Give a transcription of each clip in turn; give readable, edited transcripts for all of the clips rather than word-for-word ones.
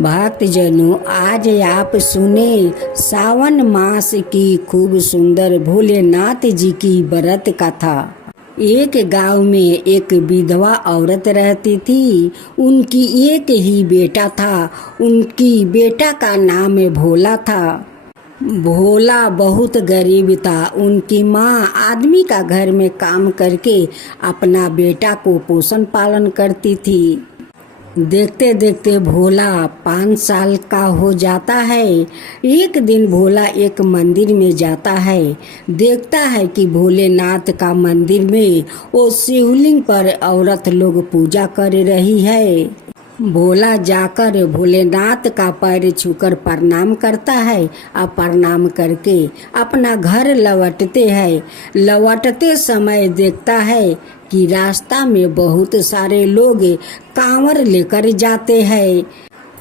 भक्तजनों, आज आप सुने सावन मास की खूब सुंदर भोलेनाथ जी की व्रत कथा। एक गांव में एक विधवा औरत रहती थी। उनकी एक ही बेटा था। उनकी बेटा का नाम भोला था। भोला बहुत गरीब था। उनकी माँ आदमी का घर में काम करके अपना बेटा को पोषण पालन करती थी। देखते देखते भोला 5 साल का हो जाता है। एक दिन भोला एक मंदिर में जाता है। देखता है कि भोलेनाथ का मंदिर में वो शिवलिंग पर औरत लोग पूजा कर रही है। भोला जाकर भोलेनाथ का पैर छूकर प्रणाम करता है और प्रणाम करके अपना घर लौटते हैं। लौटते समय देखता है कि रास्ता में बहुत सारे लोग कांवर लेकर जाते हैं।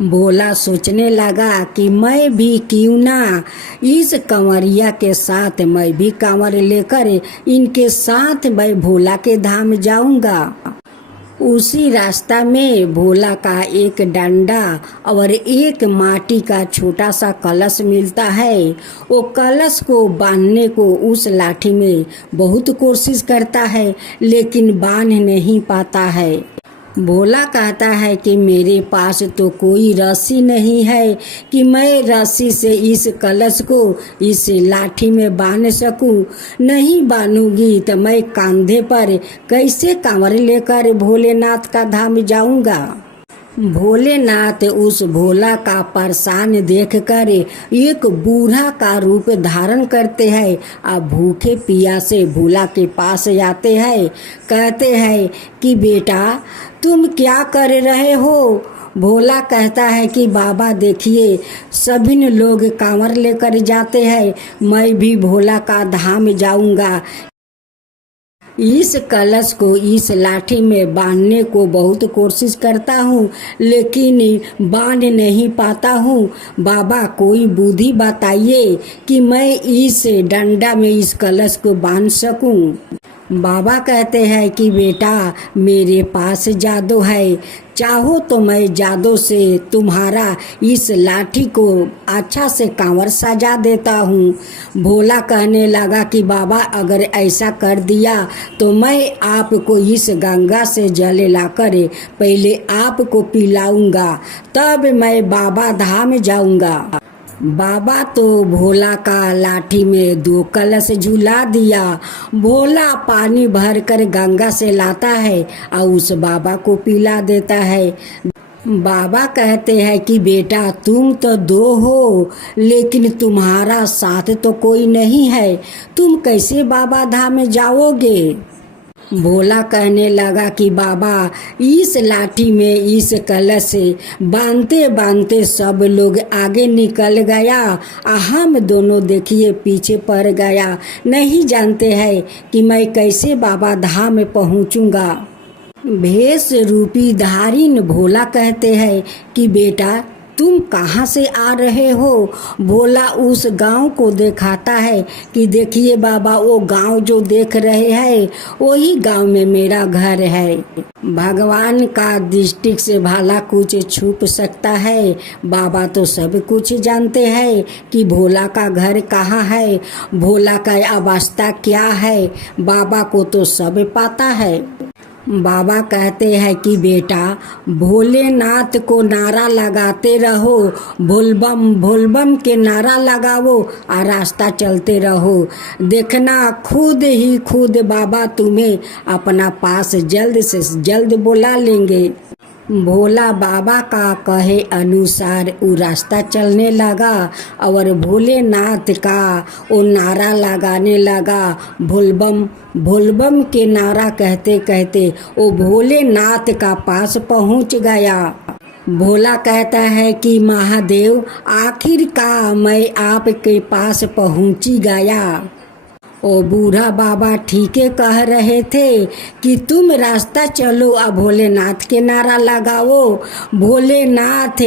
भोला सोचने लगा कि मैं भी क्यों ना इस कंवरिया के साथ मैं भी कांवर लेकर इनके साथ मैं भोला के धाम जाऊंगा। उसी रास्ता में भोला का एक डंडा और एक माटी का छोटा सा कलश मिलता है। वो कलश को बांधने को उस लाठी में बहुत कोशिश करता है, लेकिन बांध नहीं पाता है। भोला कहता है कि मेरे पास तो कोई रस्सी नहीं है कि मैं रस्सी से इस कलश को इस लाठी में बांध सकूं। नहीं बांधूंगी तो मैं कंधे पर कैसे कांवर लेकर भोलेनाथ का धाम जाऊंगा। भोलेनाथ उस भोला का परेशान देखकर एक बूढ़ा का रूप धारण करते हैं और भूखे प्यासे भोला के पास आते हैं। कहते हैं कि बेटा तुम क्या कर रहे हो। भोला कहता है कि बाबा देखिए सभी लोग कांवर लेकर जाते हैं, मैं भी भोला का धाम जाऊंगा। इस कलश को इस लाठी में बांधने को बहुत कोशिश करता हूँ, लेकिन बांध नहीं पाता हूँ। बाबा कोई बुद्धि बताइए कि मैं इस डंडा में इस कलश को बांध सकूँ। बाबा कहते हैं कि बेटा मेरे पास जादू है, चाहो तो मैं जादू से तुम्हारा इस लाठी को अच्छा से कांवर सजा देता हूँ। भोला कहने लगा कि बाबा अगर ऐसा कर दिया तो मैं आपको इस गंगा से जल लाकर पहले आपको पिलाऊंगा, तब मैं बाबा धाम जाऊंगा। बाबा तो भोला का लाठी में 2 कलश झुला दिया। भोला पानी भरकर गंगा से लाता है और उस बाबा को पिला देता है। बाबा कहते हैं कि बेटा तुम तो 2 हो, लेकिन तुम्हारा साथ तो कोई नहीं है, तुम कैसे बाबा धाम जाओगे। भोला कहने लगा कि बाबा इस लाठी में इस कलश से बांधते बांधते सब लोग आगे निकल गया और हम दोनों देखिए पीछे पड़ गया। नहीं जानते हैं कि मैं कैसे बाबा धाम पहुंचूंगा। भेष रूपी धारिन भोला कहते हैं कि बेटा तुम कहाँ से आ रहे हो। भोला उस गांव को दिखाता है कि देखिए बाबा वो गांव जो देख रहे हैं वही गांव में मेरा घर है। भगवान का दृष्टि से भला कुछ छुप सकता है। बाबा तो सब कुछ जानते हैं कि भोला का घर कहाँ है, भोला का अवस्था क्या है, बाबा को तो सब पता है। बाबा कहते हैं कि बेटा भोलेनाथ को नारा लगाते रहो, भोलबम भोलबम के नारा लगाओ और रास्ता चलते रहो। देखना खुद ही खुद बाबा तुम्हें अपना पास जल्द से जल्द बुला लेंगे। भोला बाबा का कहे अनुसार वो रास्ता चलने लगा और भोलेनाथ का वो नारा लगाने लगा। भोलबम भोलबम के नारा कहते कहते वो भोलेनाथ का पास पहुंच गया। भोला कहता है कि महादेव आखिरकार मैं आपके पास पहुंची गया। ओ बूढ़ा बाबा ठीके कह रहे थे कि तुम रास्ता चलो और भोलेनाथ के नारा लगाओ। भोलेनाथ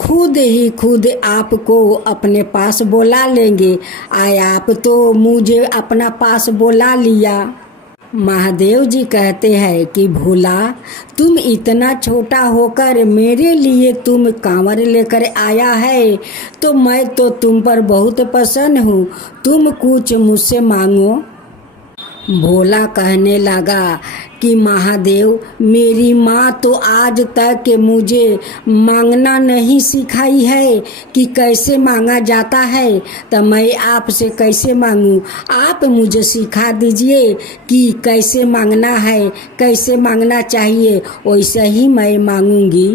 खुद ही खुद आपको अपने पास बुला लेंगे। आय आप तो मुझे अपना पास बुला लिया। महादेव जी कहते हैं कि भोला, तुम इतना छोटा होकर मेरे लिए तुम कांवर लेकर आया है, तो मैं तो तुम पर बहुत प्रसन्न हूँ। तुम कुछ मुझसे मांगो। भोला कहने लगा कि महादेव, मेरी माँ तो आज तक मुझे मांगना नहीं सिखाई है कि कैसे मांगा जाता है, तो मैं आपसे कैसे मांगूं। आप मुझे सिखा दीजिए कि कैसे मांगना है, कैसे मांगना चाहिए, वैसे ही मैं मांगूंगी।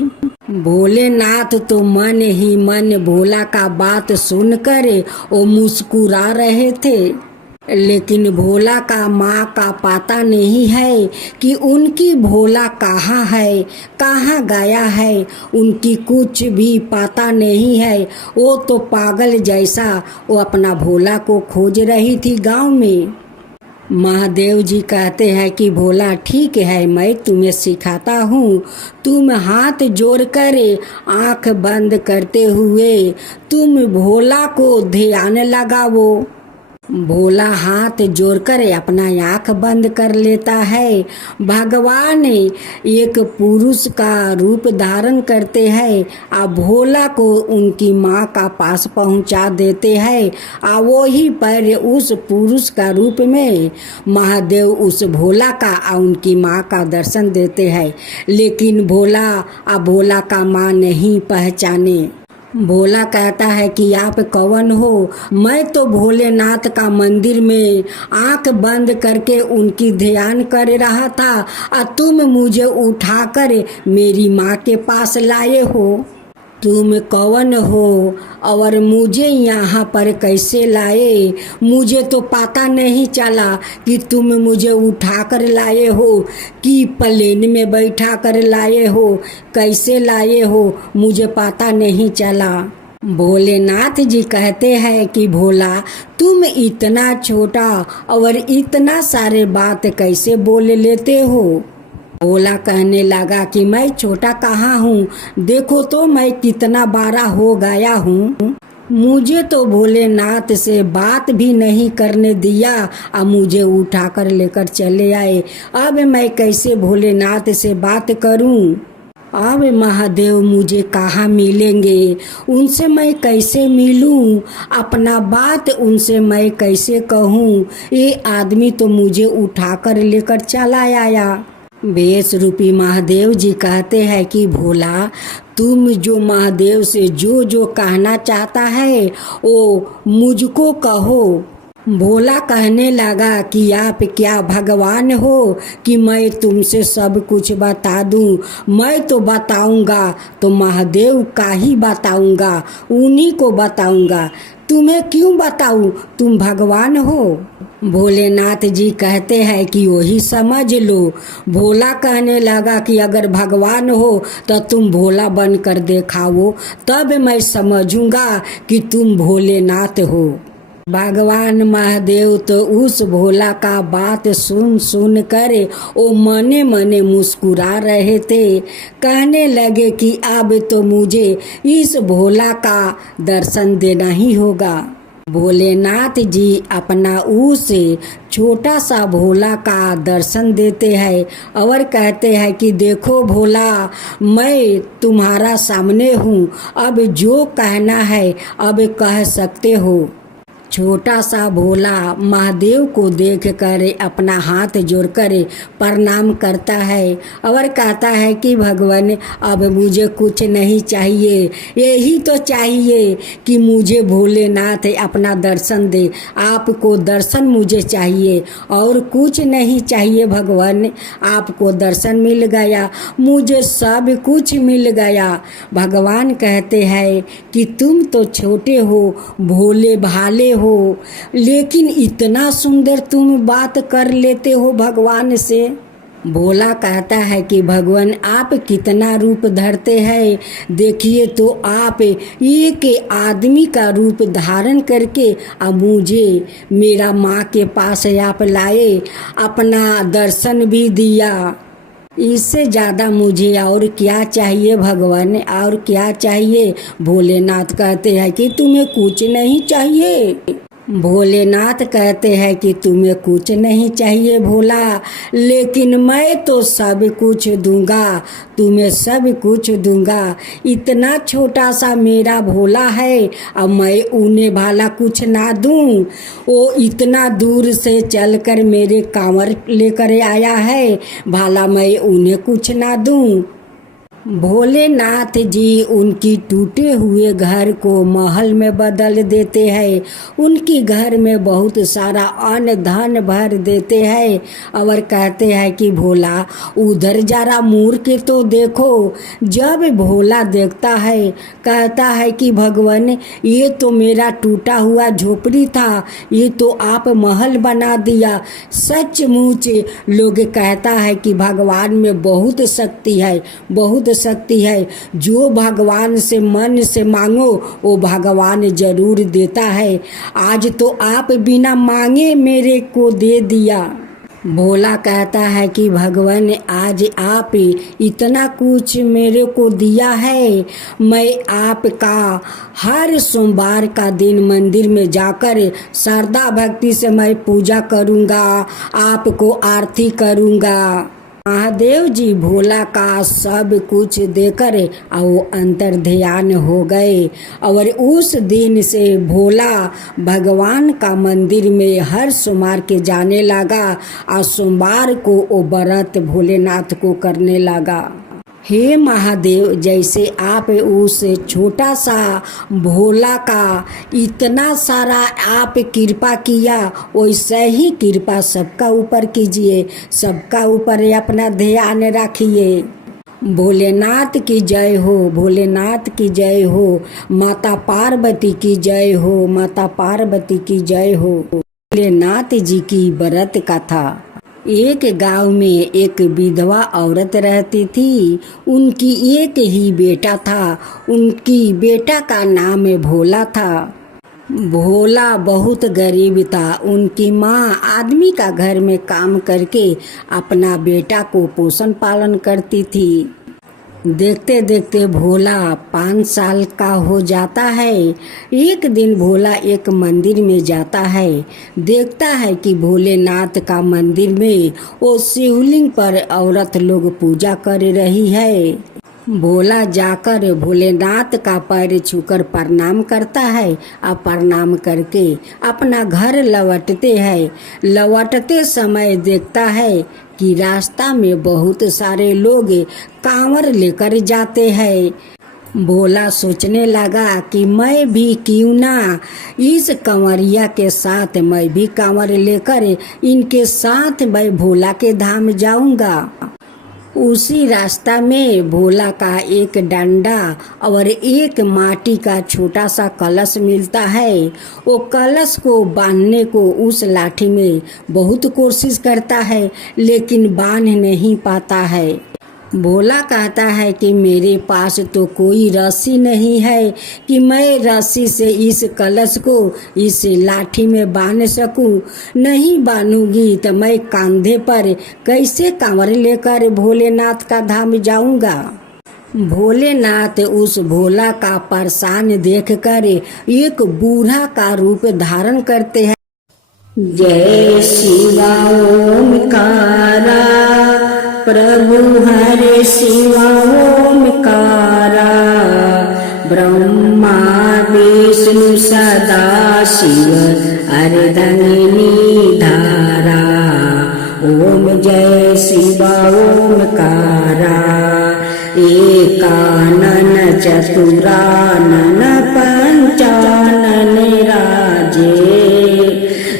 भोलेनाथ तो मन ही मन भोला का बात सुनकर वो मुस्कुरा रहे थे, लेकिन भोला का माँ का पता नहीं है कि उनकी भोला कहाँ है, कहाँ गया है, उनकी कुछ भी पता नहीं है। वो तो पागल जैसा वो अपना भोला को खोज रही थी गांव में। महादेव जी कहते हैं कि भोला, ठीक है, मैं तुम्हें सिखाता हूँ। तुम हाथ जोड़कर आँख बंद करते हुए तुम भोला को ध्यान लगाओ। भोला हाथ जोड़कर अपना आँख बंद कर लेता है। भगवान एक पुरुष का रूप धारण करते हैं और भोला को उनकी माँ का पास पहुँचा देते हैं और वही पर उस पुरुष का रूप में महादेव उस भोला का और उनकी माँ का दर्शन देते हैं। लेकिन भोला और भोला का माँ नहीं पहचाने। भोला कहता है कि आप कौन हो? मैं तो भोलेनाथ का मंदिर में आंख बंद करके उनकी ध्यान कर रहा था और तुम मुझे उठाकर मेरी माँ के पास लाए हो। तुम कौन हो और मुझे यहाँ पर कैसे लाए? मुझे तो पता नहीं चला कि तुम मुझे उठा कर लाए हो कि प्लेन में बैठा कर लाए हो, कैसे लाए हो, मुझे पता नहीं चला। भोलेनाथ जी कहते हैं कि भोला, तुम इतना छोटा और इतना सारे बात कैसे बोल लेते हो? भोला कहने लगा कि मैं छोटा कहाँ हूँ, देखो तो मैं कितना बड़ा हो गया हूँ। मुझे तो भोलेनाथ से बात भी नहीं करने दिया और मुझे उठाकर लेकर चले आए। अब मैं कैसे भोलेनाथ से बात करूँ? अब महादेव मुझे कहाँ मिलेंगे? उनसे मैं कैसे मिलूं? अपना बात उनसे मैं कैसे कहूँ? ये आदमी तो मुझे उठाकर लेकर चला आया। बेस रूपी महादेव जी कहते हैं कि भोला, तुम जो महादेव से जो जो कहना चाहता है वो मुझको कहो। भोला कहने लगा कि आप क्या भगवान हो कि मैं तुमसे सब कुछ बता दूं? मैं तो बताऊंगा तो महादेव का ही बताऊंगा, उन्हीं को बताऊंगा। तुम्हें क्यों बताऊं? तुम भगवान हो। भोलेनाथ जी कहते हैं कि वही समझ लो। भोला कहने लगा कि अगर भगवान हो तो तुम भोला बनकर दिखाओ, तब मैं समझूंगा कि तुम भोलेनाथ हो। भगवान महादेव तो उस भोला का बात सुन सुन कर वो मने मने मुस्कुरा रहे थे। कहने लगे कि अब तो मुझे इस भोला का दर्शन देना ही होगा। भोलेनाथ जी अपना उस छोटा सा भोला का दर्शन देते हैं और कहते हैं कि देखो भोला, मैं तुम्हारा सामने हूँ, अब जो कहना है अब कह सकते हो। छोटा सा भोला महादेव को देखकर अपना हाथ जोड़कर प्रणाम करता है और कहता है कि भगवान, अब मुझे कुछ नहीं चाहिए, यही तो चाहिए कि मुझे भोलेनाथ अपना दर्शन दे। आपको दर्शन मुझे चाहिए और कुछ नहीं चाहिए भगवान। आपको दर्शन मिल गया, मुझे सब कुछ मिल गया। भगवान कहते हैं कि तुम तो छोटे हो, भोले भाले हो, लेकिन इतना सुंदर तुम बात कर लेते हो भगवान से। भोला कहता है कि भगवान, आप कितना रूप धरते हैं, देखिए तो आप एक आदमी का रूप धारण करके अब मुझे मेरा माँ के पास आप लाए, अपना दर्शन भी दिया। इससे ज़्यादा मुझे और क्या चाहिए भगवान, और क्या चाहिए? भोलेनाथ कहते हैं कि तुम्हें कुछ नहीं चाहिए। भोलेनाथ कहते हैं कि तुम्हें कुछ नहीं चाहिए भोला, लेकिन मैं तो सब कुछ दूंगा, तुम्हें सब कुछ दूंगा। इतना छोटा सा मेरा भोला है, अब मैं उन्हें भाला कुछ ना दूं। वो इतना दूर से चलकर मेरे कांवर लेकर आया है, भाला मैं उन्हें कुछ ना दूं। भोलेनाथ जी उनकी टूटे हुए घर को महल में बदल देते हैं। उनकी घर में बहुत सारा अन्न धन भर देते हैं और कहते हैं कि भोला उधर जरा मुड़ के तो देखो। जब भोला देखता है, कहता है कि भगवान ये तो मेरा टूटा हुआ झोपड़ी था, ये तो आप महल बना दिया। सचमुच लोग कहता है कि भगवान में बहुत शक्ति है, बहुत शक्ति है। जो भगवान से मन से मांगो वो भगवान जरूर देता है। आज तो आप बिना मांगे मेरे को दे दिया। भोला कहता है कि भगवान आज आप इतना कुछ मेरे को दिया है, मैं आपका हर सोमवार का दिन मंदिर में जाकर श्रद्धा भक्ति से मैं पूजा करूँगा, आपको आरती करूँगा। महादेव जी भोला का सब कुछ देकर वो अंतर ध्यान हो गए और उस दिन से भोला भगवान का मंदिर में हर सोमवार के जाने लगा और सोमवार को वो व्रत भोलेनाथ को करने लगा। हे महादेव, जैसे आप उस छोटा सा भोला का इतना सारा आप कृपा किया, वैसे ही कृपा सबका ऊपर कीजिए, सबका ऊपर अपना ध्यान रखिए। भोलेनाथ की जय हो, भोलेनाथ की जय हो, माता पार्वती की जय हो, माता पार्वती की जय हो। भोलेनाथ जी की व्रत कथा। एक गांव में एक विधवा औरत रहती थी। उनकी एक ही बेटा था। उनकी बेटा का नाम भोला था। भोला बहुत गरीब था। उनकी माँ आदमी का घर में काम करके अपना बेटा को पोषण पालन करती थी। देखते देखते भोला 5 साल का हो जाता है। एक दिन भोला एक मंदिर में जाता है। देखता है कि भोलेनाथ का मंदिर में वो शिवलिंग पर औरत लोग पूजा कर रही है। भोला जाकर भोलेनाथ का पैर छूकर प्रणाम करता है और प्रणाम करके अपना घर लौटते हैं। लौटते समय देखता है कि रास्ता में बहुत सारे लोग कांवर लेकर जाते हैं। भोला सोचने लगा कि मैं भी क्यों ना इस कंवरिया के साथ मैं भी कांवर लेकर इनके साथ मैं भोला के धाम जाऊंगा। उसी रास्ता में भोला का एक डंडा और एक माटी का छोटा सा कलश मिलता है। वो कलश को बांधने को उस लाठी में बहुत कोशिश करता है, लेकिन बांध नहीं पाता है। भोला कहता है कि मेरे पास तो कोई रस्सी नहीं है कि मैं रस्सी से इस कलश को इस लाठी में बांध सकूं। नहीं बांधूंगी तो मैं कंधे पर कैसे कांवर लेकर भोलेनाथ का धाम जाऊंगा। भोलेनाथ उस भोला का परेशान देखकर एक बूढ़ा का रूप धारण करते हैं। जय शिवा ओमकारा, प्रभु हरे शिवा ओमकारा, ब्रह्मा विष्णु सदा शिव अर्धंगिनी धारा। ओम जय शिवा ओमकारा, एकानन चतुरानन पंचानन राजे,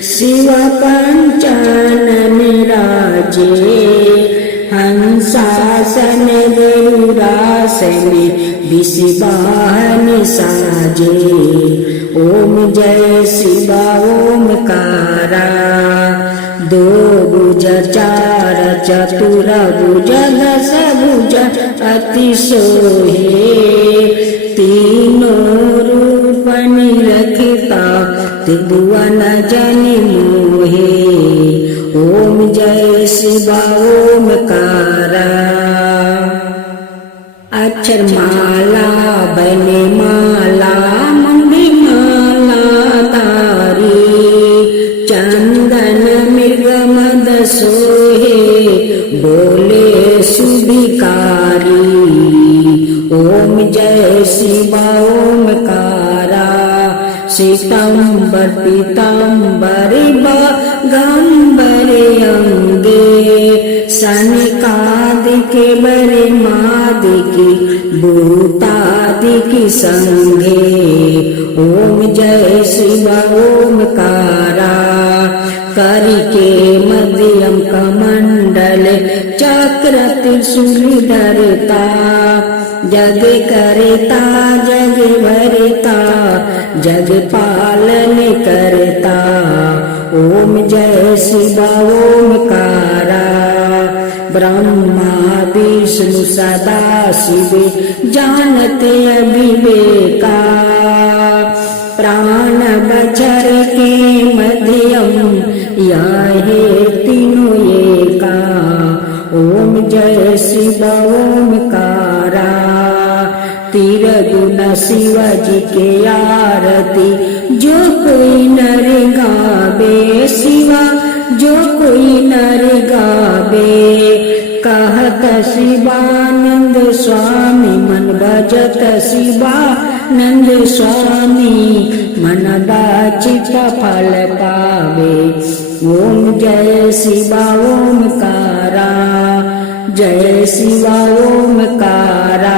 शिव पंचानन राजे। हंसासन गरुड़ासन विषवाहन साजे। ओम जय शिवा ओमकारा, दो भुज चार चतुर भुज दस भुज अति सोहे, तीनों रूप निरखता त्रिभुवन जन मोहे। ओम जय शिवा ओमकारा, अक्षर माला बने माला मंगल माला तारी, ओमकारा श्वेतांबर पीतांबर बागंबर अंगे सनकादिके बरे मादिके भूतादिके संगे ओम जय शिव ओमकारा करिके मध्यम कमंडल चक्र त्रिशूल धरता जग करता जग भरता जग पालन करता ओम जय शिव ओमकारा ब्रह्मा विष्णु सदा शिव जानते अविवेका प्राण बचर के मध्यम यह तीनों एका ओम जय शिव ओमकारा तिरगुण शिव जी के आरती जो कोई नर गावे शिवा जो कोई नर गावे कहत शिवानंद स्वामी मन भजत शिवानंद स्वामी मन बाचित फल पावे ओम जय शिवा ओमकारा जय शिवा ओमकारा।